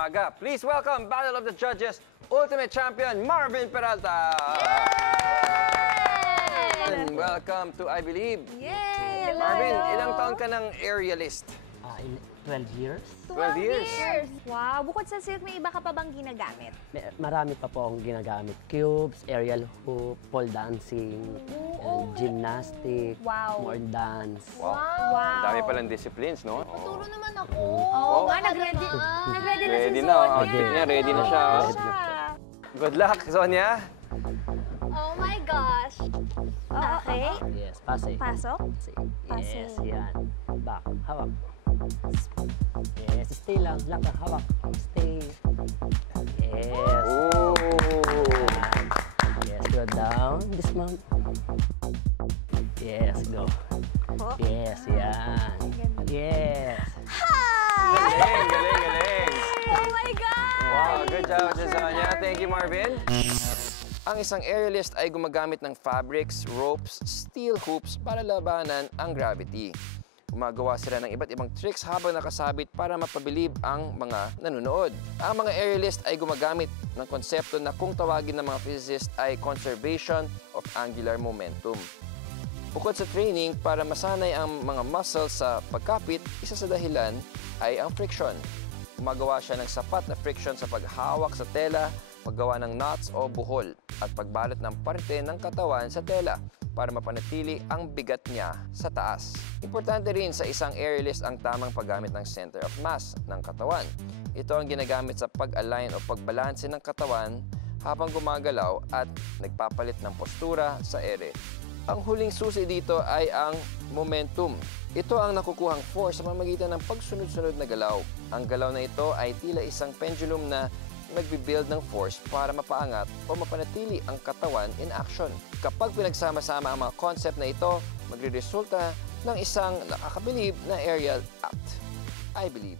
umaga. Please welcome Battle of the Judges Ultimate Champion Marvin Peralta! And welcome to I Believe. Yay! Marvin, ilang taon ka ng aerialist? 12 years. 12 years. Wow! Bukod sa silk, may iba ka pa bang ginagamit? Marami pa po akong ginagamit. Cubes, aerial hoop, pole dancing, gymnastic, more dance. Wow. Wow! Dami palang disciplines, no? Turo naman ako. Oo nga, nag-ready na si Ready na. Sonia. Outfit niya, ready na siya. Good luck, Sonia. Oh my gosh. Okay. Yes, pase. Pasok? Yes, yan. Back, hawak. Yes, stay lang. Lang ka, hawak. Stay. Yes. Ooh. Yes, go down. Dismount. Yes, go. Yes, yan. Yes. Galing, galing, galing. Oh my God! Wow, good job, Sonia. Thank you, Marvin. Ang isang aerialist ay gumagamit ng fabrics, ropes, steel hoops para labanan ang gravity. Gumagawa sila ng iba't ibang tricks habang nakasabit para mapabilib ang mga nanonood. Ang mga aerialist ay gumagamit ng konsepto na kung tawagin ng mga physicist ay conservation of angular momentum. Bukod sa training para masanay ang mga muscles sa pagkapit, isa sa dahilan ay ang friction. Gumagawa siya ng sapat na friction sa paghawak sa tela, paggawa ng knots o buhol, at pagbalot ng parte ng katawan sa tela para mapanatili ang bigat niya sa taas. Importante rin sa isang aerialist ang tamang paggamit ng center of mass ng katawan. Ito ang ginagamit sa pag-align o pagbalanse ng katawan habang gumagalaw at nagpapalit ng postura sa ere. Ang huling susi dito ay ang momentum. Ito ang nakukuhang force sa pamamagitan ng pagsunod-sunod na galaw. Ang galaw na ito ay tila isang pendulum na nagbibuild ng force para mapaangat o mapanatili ang katawan in action. Kapag pinagsama-sama ang mga concept na ito, magre-resulta ng isang nakakabilib na aerial act. I believe.